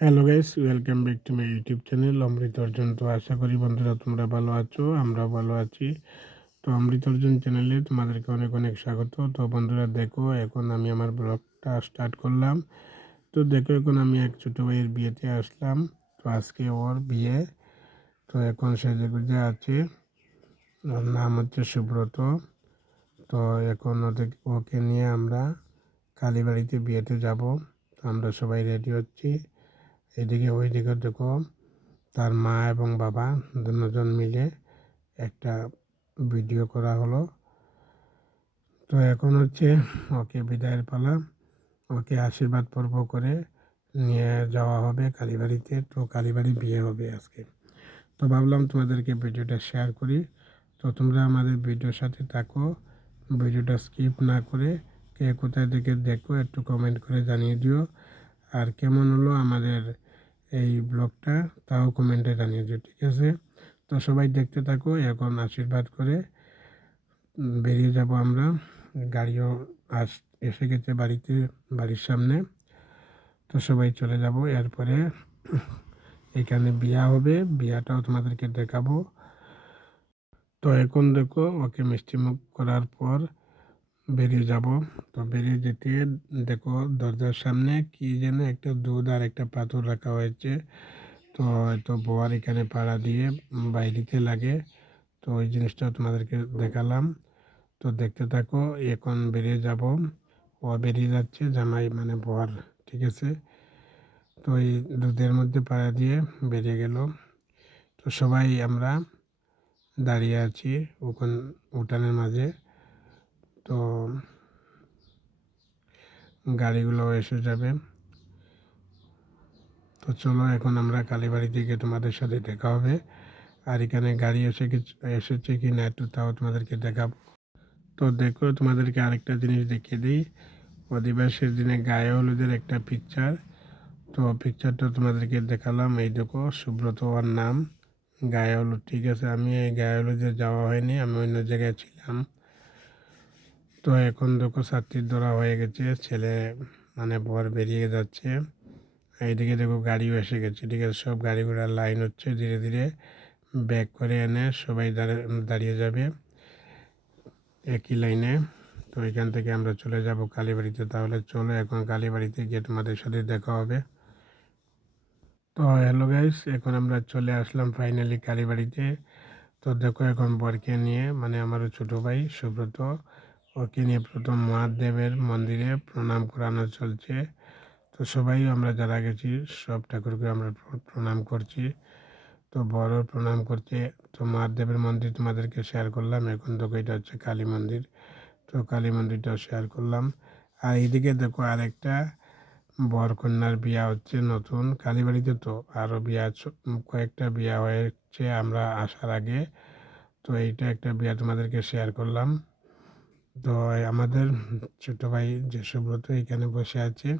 Hello guys, welcome back to my YouTube channel Amrit Arjan. তো আশা করি বন্ধুরা তোমরা ভালো আছো, আমরাও ভালো আছি। তো অমৃত অর্জন চ্যানেলে তোমাদেরকে অনেক অনেক স্বাগত। তো বন্ধুরা দেখো, এখন আমি আমার ব্লগটা স্টার্ট করলাম। তো দেখো, এখন আমি এক ছোটো ভাইয়ের বিয়েতে আসলাম। তো আজকে ওর বিয়ে। তো এখন সেজেগুজে আছে। ওর নাম হচ্ছে সুব্রত। তো এখন ওকে নিয়ে আমরা কালীবাড়িতে বিয়েতে যাব। তো আমরা সবাই রেডি হচ্ছি। এদিকে ওইদিকে দেখো, তার মা এবং বাবা দুজন মিলে একটা ভিডিও করা হলো। তো এখন হচ্ছে ওকে বিদায়ের পালা। ওকে আশীর্বাদ পর্ব করে নিয়ে যাওয়া হবে কালীবাড়িতে। তো কালীবাড়ি বিয়ে হবে আজকে। তো ভাবলাম তোমাদেরকে ভিডিওটা শেয়ার করি। তো তোমরা আমাদের ভিডিওর সাথে থাকো, ভিডিওটা স্কিপ না করে কে কোথায় থেকে দেখো একটু কমেন্ট করে জানিয়ে দিও। আর কেমন হলো আমাদের এই ব্লগটা তাও কমেন্টে জানিয়ে দিও, ঠিক আছে? তো সবাই দেখতে থাকো। এখন আশীর্বাদ করে বেরিয়ে যাব আমরা। গাড়িও আস এসে গেছে বাড়ির সামনে। তো সবাই চলে যাব। এরপরে এখানে বিয়া হবে, বিয়াটাও তোমাদেরকে দেখাবো। তো এখন দেখো, ওকে মিষ্টিমুখ করার পর বেরিয়ে যাব। তো বেরিয়ে যেতে দেখো, দরজার সামনে কি যেন একটা দুধ আর একটা পাথর রাখা হয়েছে। তো হয়তো বর এখানে পাড়া দিয়ে বাইরেতে লাগে। তো ওই জিনিসটা তোমাদেরকে দেখালাম। তো দেখতে থাকো। এখন বেরিয়ে যাব। ও বেরিয়ে যাচ্ছে, জামাই মানে বর, ঠিক আছে? তো এই দুধের মধ্যে পাড়া দিয়ে বেরিয়ে গেল। তো সবাই আমরা দাঁড়িয়ে আছি উঠানের মাঝে। তো গাড়িগুলো এসে যাবে। তো চলো, এখন আমরা কালীবাড়িতে গিয়ে তোমাদের সাথে দেখা হবে। আর এখানে গাড়ি এসেছে কি না একটু তাও তোমাদেরকে দেখাবো। তো দেখো, তোমাদেরকে আরেকটা জিনিস দেখিয়ে দিই। অধিবাসের দিনে গায়ে হলুদের একটা পিকচার। তো পিকচারটা তোমাদেরকে দেখালাম। এই দেখো, সুব্রত ওর নাম। গায়ে হলুদ, ঠিক আছে? আমি এই গায়ে হলুদে যাওয়া হয়নি, আমি অন্য জায়গায় ছিলাম। তো এখন দেখো, ছাত্রীর ধরা হয়ে গেছে, ছেলে মানে বর বেরিয়ে যাচ্ছে। এইদিকে দেখো, গাড়িও এসে গেছে, ঠিক আছে? সব গাড়ি ঘোড়ার লাইন হচ্ছে, ধীরে ধীরে ব্যাক করে এনে সবাই দাঁড়িয়ে যাবে একই লাইনে। তো এখান থেকে আমরা চলে যাব কালীবাড়িতে। তাহলে চলো, এখন কালীবাড়িতে গিয়ে তোমাদের সাথে দেখা হবে। তো হ্যালো গাইস, এখন আমরা চলে আসলাম ফাইনালি কালীবাড়িতে। তো দেখো, এখন বরকে নিয়ে মানে আমারও ছোটো ভাই সুব্রত, ওকে নিয়ে প্রথম মহাদেবের মন্দিরে প্রণাম করানো চলছে। তো সবাই আমরা যারা গেছি সব ঠাকুরকে আমরা প্রণাম করছি। তো বড় প্রণাম করছে। তো মহাদেবের মন্দির তোমাদেরকে শেয়ার করলাম। এখন দেখো, এটা হচ্ছে কালী মন্দির। তো কালী মন্দিরটাও শেয়ার করলাম। আর এইদিকে দেখো, আরেকটা বর কন্যার বিয়া হচ্ছে নতুন কালীবাড়িতে। তো আরও কয়েকটা বিয়া হয়েছে আমরা আসার আগে। তো এইটা একটা বিয়া তোমাদেরকে শেয়ার করলাম। তো আমাদের ছোট ভাই যে সুব্রত এখানে বসে আছে।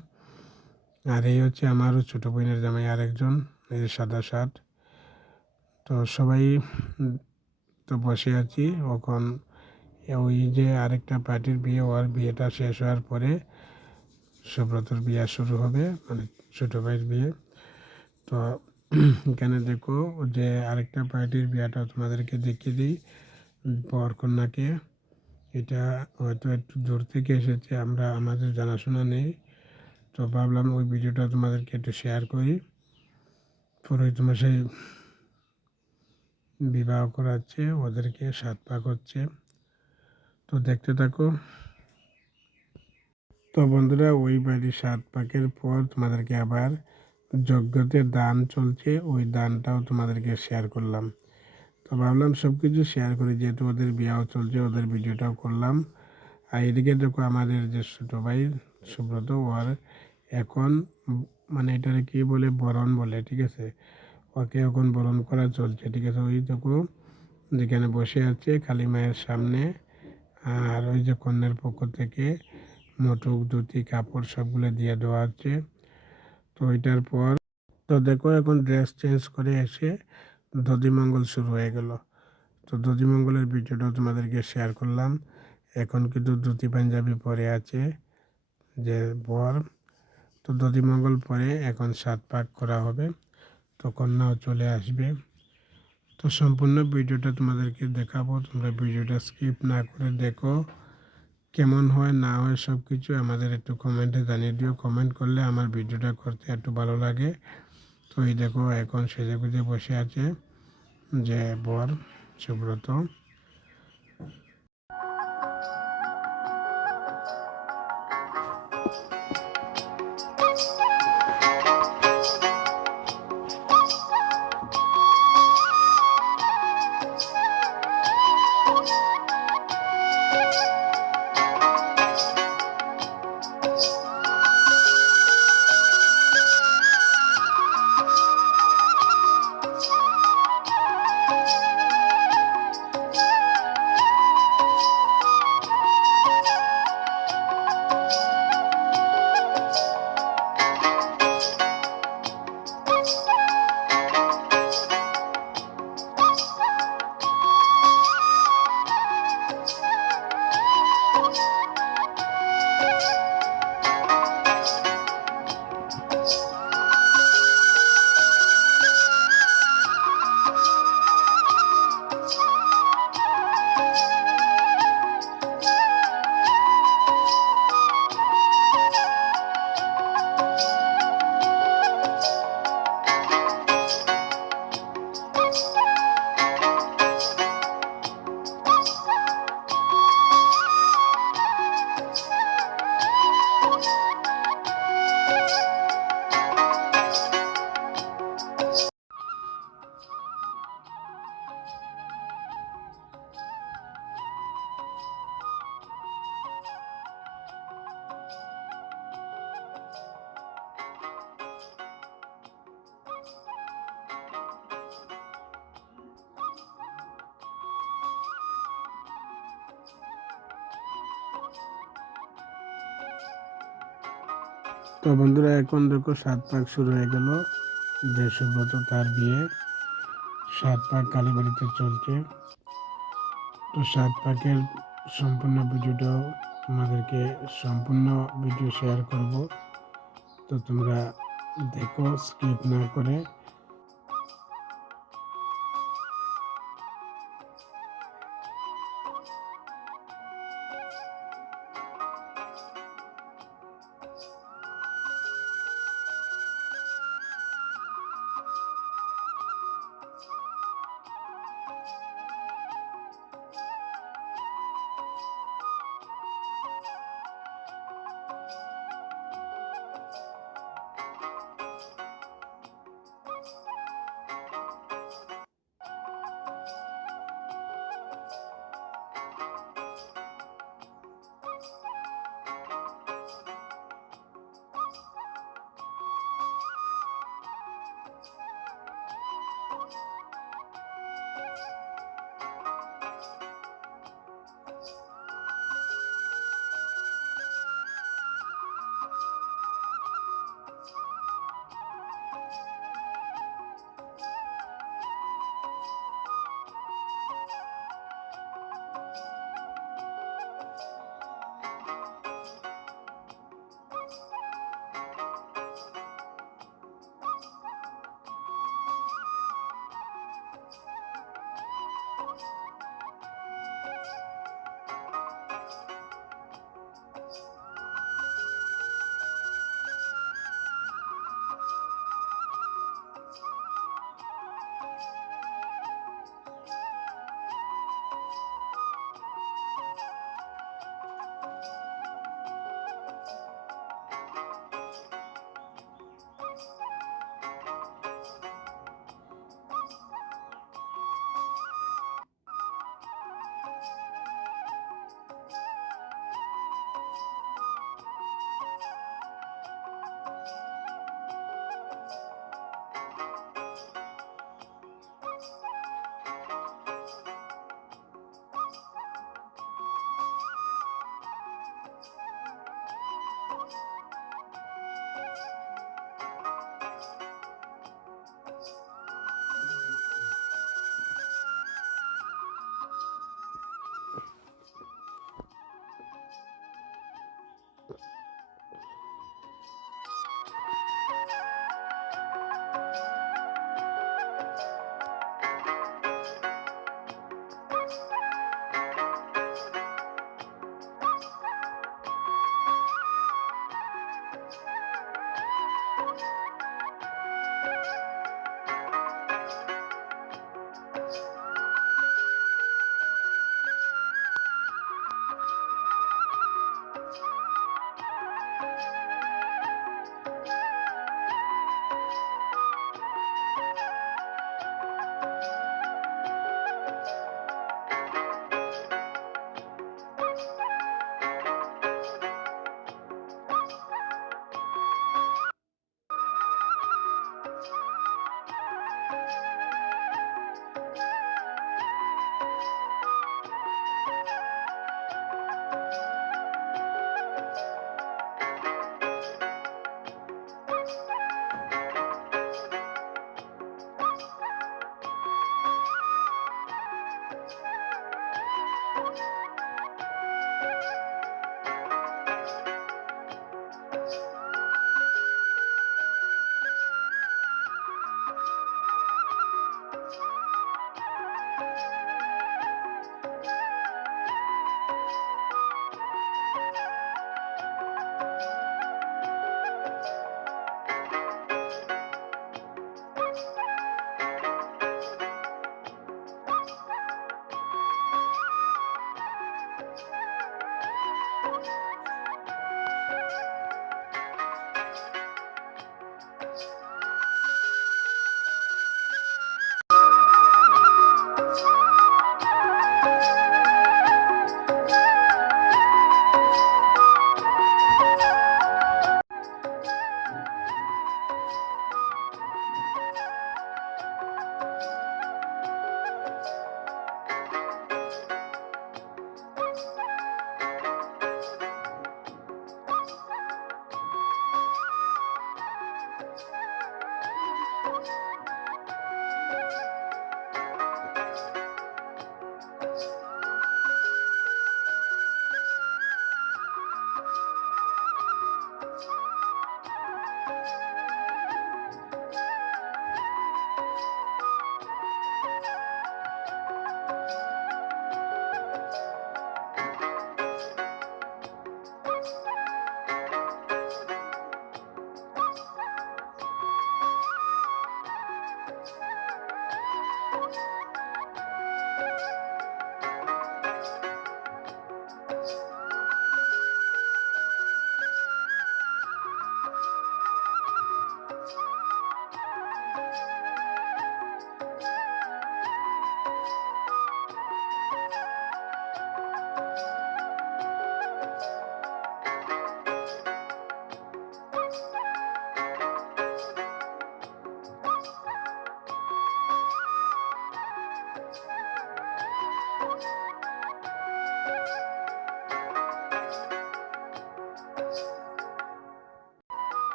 আর এই হচ্ছে আমারও ছোট বোনের জামাই আরেকজন, এই যে সাদা শার্ট। তো সবাই তো বসে আছি। এখন ওই যে আরেকটা পার্টির বিয়ে, ওর বিয়েটা শেষ হওয়ার পরে সুব্রতর বিয়ে শুরু হবে, মানে ছোট ভাইয়ের বিয়ে। তো এখানে দেখো, যে আরেকটা পার্টির বিয়েটা তোমাদেরকে দেখিয়ে দিই। বর কন্যাকে, এটা হয়তো একটু দূর থেকে এসেছে, আমাদের জানাশোনা নেই। তো ভাবলাম ওই ভিডিওটা তোমাদেরকে একটু শেয়ার করি। পুরোহিত মশাই বিবাহ করাচ্ছে, ওদেরকে 7 পাক হচ্ছে। তো দেখতে থাকো। তো বন্ধুরা, ওই বাড়ির 7 পাকের পর তোমাদেরকে আবার যজ্ঞতে দান চলছে, ওই দানটাও তোমাদেরকে শেয়ার করলাম। তো ভাবলাম সব কিছু শেয়ার করি, যেহেতু ওদের বিয়াও চলছে, ওদের ভিডিওটাও করলাম। আর এদিকে দেখো, আমাদের যে ছোটো ভাই সুব্রত, ওর এখন মানে এটাকে কী বলে, বরণ বলে, ঠিক আছে? ওকে এখন বরণ করা চলছে, ঠিক আছে? ওই দেখো, যেখানে বসে আছে কালী মায়ের সামনে। আর ওই যে কন্যার পক্ষ থেকে মোটক ধুতি কাপড় সবগুলো দিয়ে দেওয়া হচ্ছে। তো ওইটার পর তো দেখো, এখন ড্রেস চেঞ্জ করে এসে দধিমঙ্গল শুরু হয়ে গেল। তো দধিমঙ্গলের ভিডিওটাও তোমাদেরকে শেয়ার করলাম। এখন কিন্তু ধুতি পাঞ্জাবি পরে আছে যে বর। তো তো দধিমঙ্গল পরে এখন 7 পাক করা হবে, তো কন্যাও চলে আসবে। তো সম্পূর্ণ ভিডিওটা তোমাদেরকে দেখাবো, তোমরা ভিডিওটা স্কিপ না করে দেখো। কেমন হয় না হয় সব কিছু আমাদের একটু কমেন্টে জানিয়ে দিও। কমেন্ট করলে আমার ভিডিওটা করতে একটু ভালো লাগে। তো এই দেখো এখন সেজেগুজে বসে আছে যে বর সুব্রত। তো বন্ধুরা এখন দেখো 7 পাক শুরু হয়ে গেল, যে সুব্রত তার বিয়ে 7 পাক কালীবাড়িতে চলছে। তো 7 পাকের সম্পূর্ণ ভিডিওটা তোমাদেরকে সম্পূর্ণ ভিডিও শেয়ার করব, তো তোমরা দেখো স্কিপ না করে।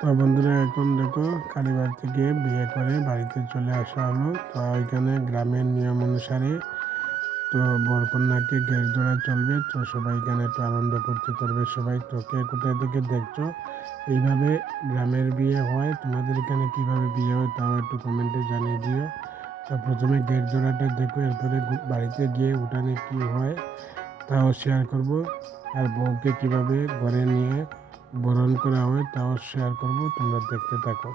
তো বন্ধুরা এখন দেখো কালীবাড়ি থেকে বিয়ে করে বাড়িতে চলে আসা হলো। তো এখানে গ্রামের নিয়ম অনুসারে তো বরকন্যাকে গেট ধরা চলবে। তো সবাই এখানে একটু আনন্দ ফুর্তি করবে সবাই। তো কে কোথায় থেকে দেখছো এইভাবে গ্রামের বিয়ে হয়, তোমাদের এখানে কিভাবে বিয়ে হয় তাও একটু কমেন্টে জানিয়ে দিও। তো প্রথমে গেট জোড়াটা দেখো, এরপরে বাড়িতে গিয়ে উঠানে কি হয় তাও শেয়ার করব। আর বউকে কিভাবে ঘরে নিয়ে বরণ করা হয় তাও শেয়ার করব, তোমরা দেখতে থাকো।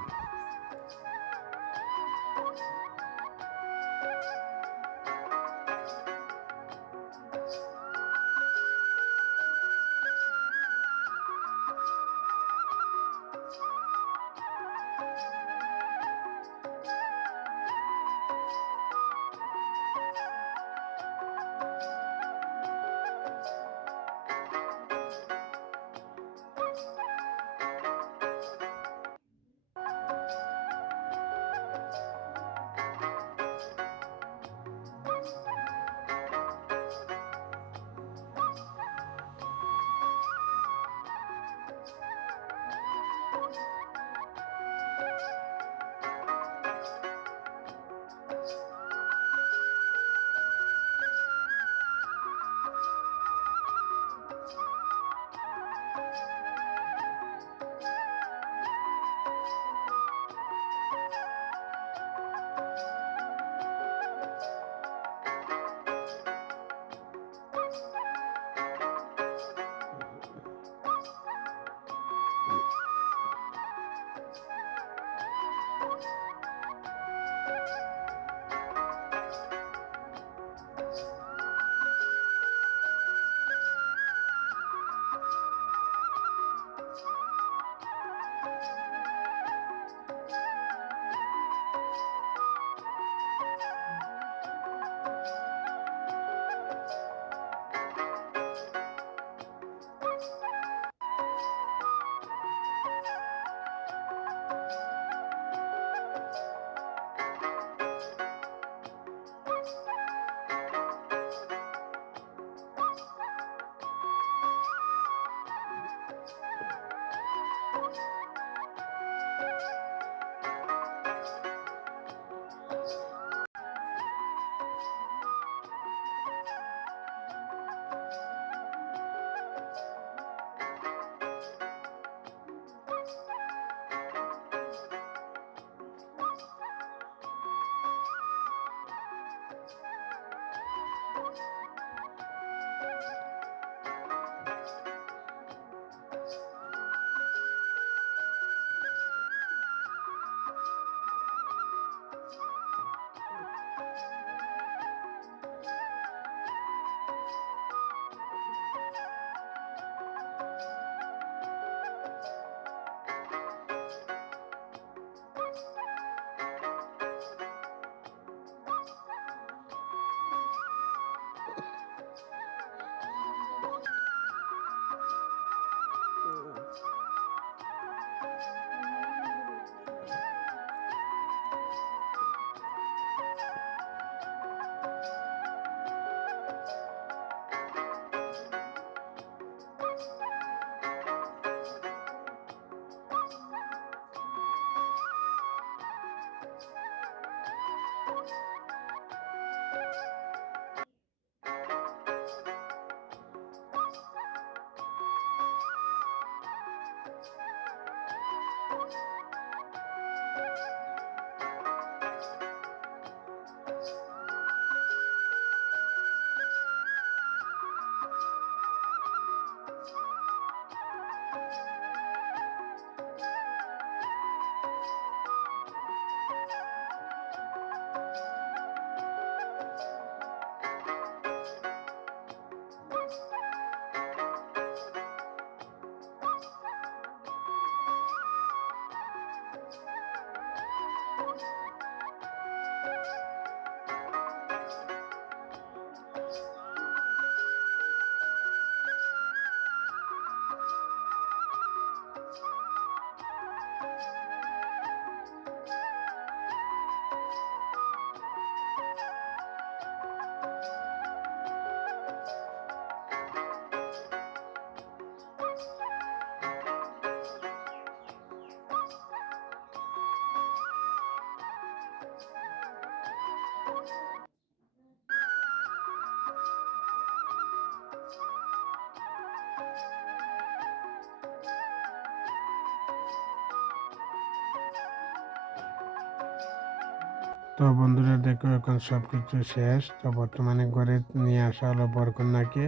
তো বন্ধুরা দেখো এখন সব কিছু শেষ। তো বর্তমানে ঘরে নিয়ে আসা হলো বরকন্যাকে।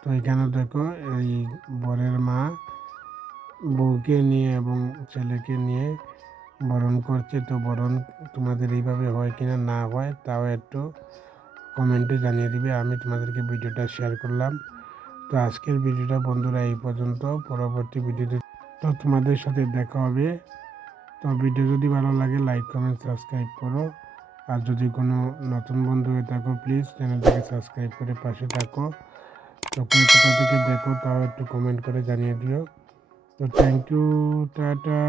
তো এখানে দেখো এই বরের মা বউকে নিয়ে এবং ছেলেকে নিয়ে বরণ করছে। তো বরণ তোমাদের এইভাবে হয় কিনা না হয় তাও একটু কমেন্টে জানিয়ে দিবে। আমি তোমাদেরকে ভিডিওটা শেয়ার করলাম। তো আজকের ভিডিওটা বন্ধুরা এই পর্যন্ত। পরবর্তী ভিডিওতে তো তোমাদের সাথে দেখা হবে। তো ভিডিও যদি ভালো লাগে লাইক কমেন্ট সাবস্ক্রাইব করো। আর যদি কোনো নতুন বন্ধু হয়ে থাকো প্লিজ চ্যানেলটাকে সাবস্ক্রাইব করে পাশে থাকো। তো কোথা থেকে দেখো তাও একটু কমেন্ট করে জানিয়ে দিও। তো থ্যাংক ইউ, টাটা।